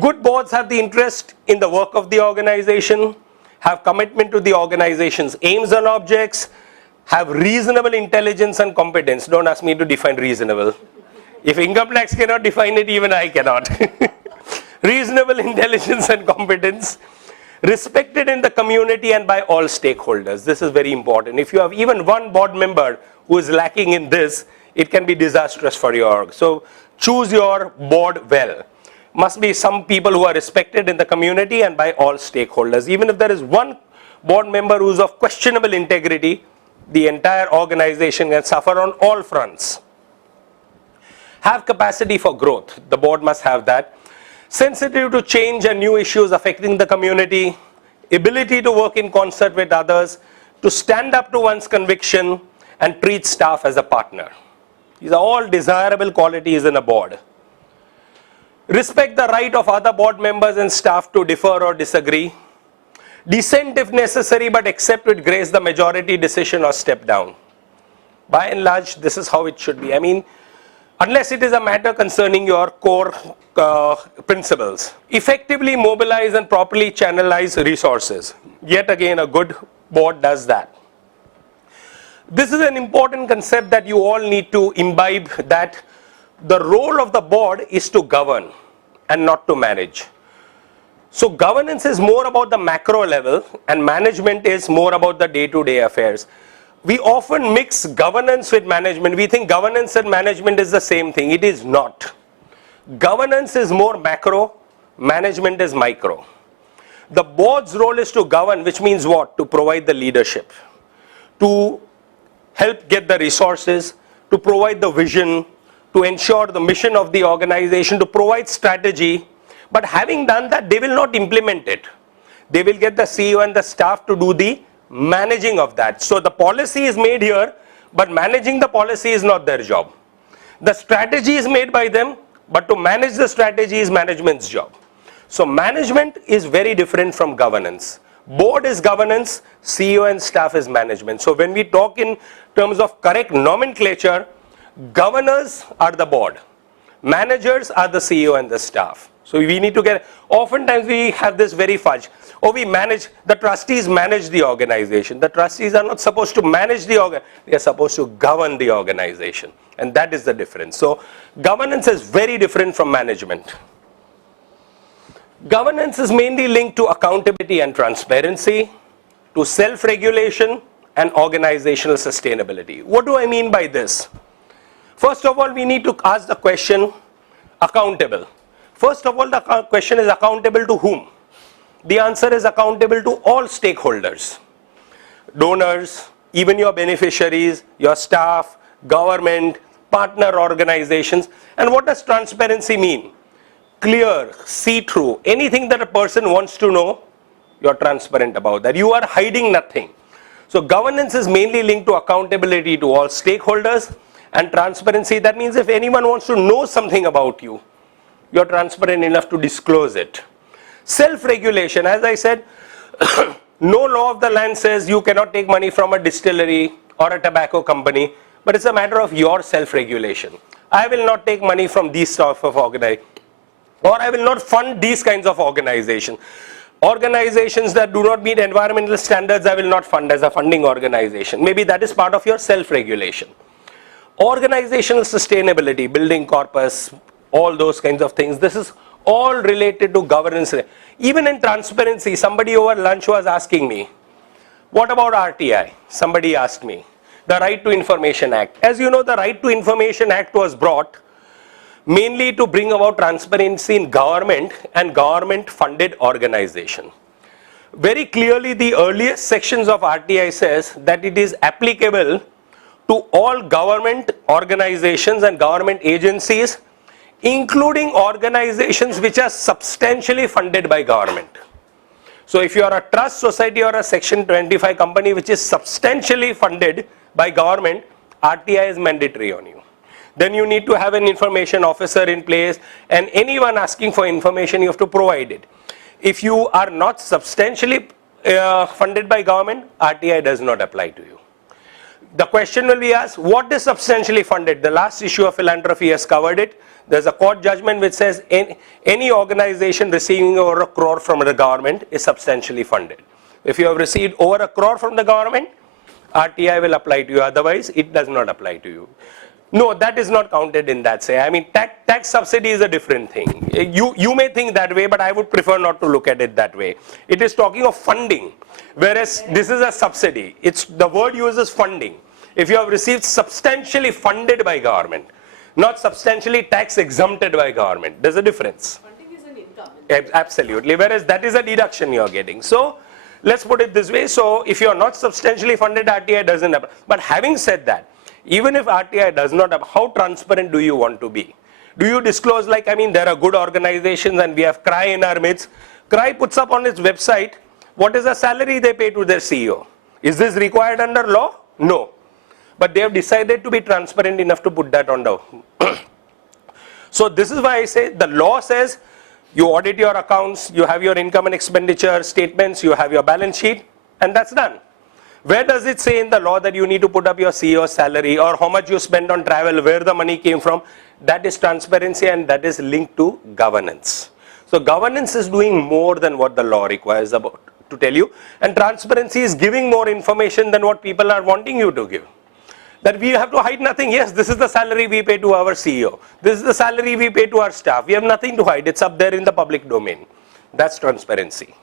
Good boards have the interest in the work of the organization, have commitment to the organization's aims and objects, have reasonable intelligence and competence. Don't ask me to define reasonable. If income tax cannot define it, even I cannot. Reasonable intelligence and competence, respected in the community and by all stakeholders. This is very important. If you have even one board member who is lacking in this, it can be disastrous for your org. So choose your board well. Must be some people who are respected in the community and by all stakeholders. Even if there is one board member who is of questionable integrity, the entire organization can suffer on all fronts. Have capacity for growth. The board must have that. Sensitive to change and new issues affecting the community, ability to work in concert with others, to stand up to one's conviction, and treat staff as a partner. These are all desirable qualities in a board. Respect the right of other board members and staff to differ or disagree. Dissent if necessary, but accept with grace the majority decision or step down. By and large, this is how it should be. I mean, unless it is a matter concerning your core principles. Effectively mobilize and properly channelize resources. Yet again, a good board does that. This is an important concept that you all need to imbibe, that the role of the board is to govern and not to manage. So governance is more about the macro level and management is more about the day-to-day affairs. We often mix governance with management. We think governance and management is the same thing. It is not. Governance is more macro, management is micro. The board's role is to govern, which means what? To provide the leadership, to help get the resources, to provide the vision, to ensure the mission of the organization, to provide strategy. But having done that, they will not implement it. They will get the CEO and the staff to do the managing of that. So the policy is made here, but managing the policy is not their job. The strategy is made by them, but to manage the strategy is management's job. So management is very different from governance. Board is governance, CEO and staff is management. So when we talk in terms of correct nomenclature, governors are the board, managers are the CEO and the staff. So we need to get, oftentimes we have this very fudge. Oh, we manage, the trustees manage the organization. The trustees are not supposed to manage the organization, they are supposed to govern the organization. And that is the difference. So governance is very different from management. Governance is mainly linked to accountability and transparency, to self-regulation and organizational sustainability. What do I mean by this? First of all, we need to ask the question, accountable. First of all, the question is accountable to whom? The answer is accountable to all stakeholders, donors, even your beneficiaries, your staff, government, partner organizations. And what does transparency mean? Clear, see-through, anything that a person wants to know, you're transparent about that. You are hiding nothing. So governance is mainly linked to accountability to all stakeholders, and transparency, that means if anyone wants to know something about you, you're transparent enough to disclose it. Self-regulation, as I said, no law of the land says you cannot take money from a distillery or a tobacco company, but it's a matter of your self-regulation. I will not take money from these types of organizations, or I will not fund these kinds of organizations. Organizations that do not meet environmental standards, I will not fund as a funding organization. Maybe that is part of your self-regulation. Organizational sustainability, building corpus, all those kinds of things. This is all related to governance. Even in transparency, somebody over lunch was asking me, what about RTI? Somebody asked me. The Right to Information Act. As you know, the Right to Information Act was brought mainly to bring about transparency in government and government funded organization. Very clearly, the earliest sections of RTI says that it is applicable to all government organizations and government agencies, including organizations which are substantially funded by government. So if you are a trust society or a Section 25 company which is substantially funded by government, RTI is mandatory on you. Then you need to have an information officer in place, and anyone asking for information, you have to provide it. If you are not substantially funded by government, RTI does not apply to you. the question will be asked, what is substantially funded? The last issue of philanthropy has covered it. There's a court judgment which says any organization receiving over a crore from the government is substantially funded. If you have received over a crore from the government, RTI will apply to you, otherwise it does not apply to you. No, that is not counted in that say. I mean, tax subsidy is a different thing. You may think that way, but I would prefer not to look at it that way. It is talking of funding, whereas this is a subsidy. The word uses funding. If you have received substantially funded by government, not substantially tax exempted by government, there's a difference. Funding is an income. Absolutely, whereas that is a deduction you are getting. So let's put it this way. So if you are not substantially funded, RTI doesn't apply. But having said that, even if RTI does not apply, how transparent do you want to be? Do you disclose, like, I mean, there are good organizations and we have CRY in our midst. CRY puts up on its website what is the salary they pay to their CEO. Is this required under law? No. But they have decided to be transparent enough to put that on the. So this is why I say the law says you audit your accounts, you have your income and expenditure statements, you have your balance sheet, and that's done. Where does it say in the law that you need to put up your CEO's salary or how much you spend on travel, where the money came from? That is transparency and that is linked to governance. So governance is doing more than what the law requires about to tell you, and transparency is giving more information than what people are wanting you to give. That we have to hide nothing. Yes, this is the salary we pay to our CEO. This is the salary we pay to our staff. We have nothing to hide. It's up there in the public domain. That's transparency.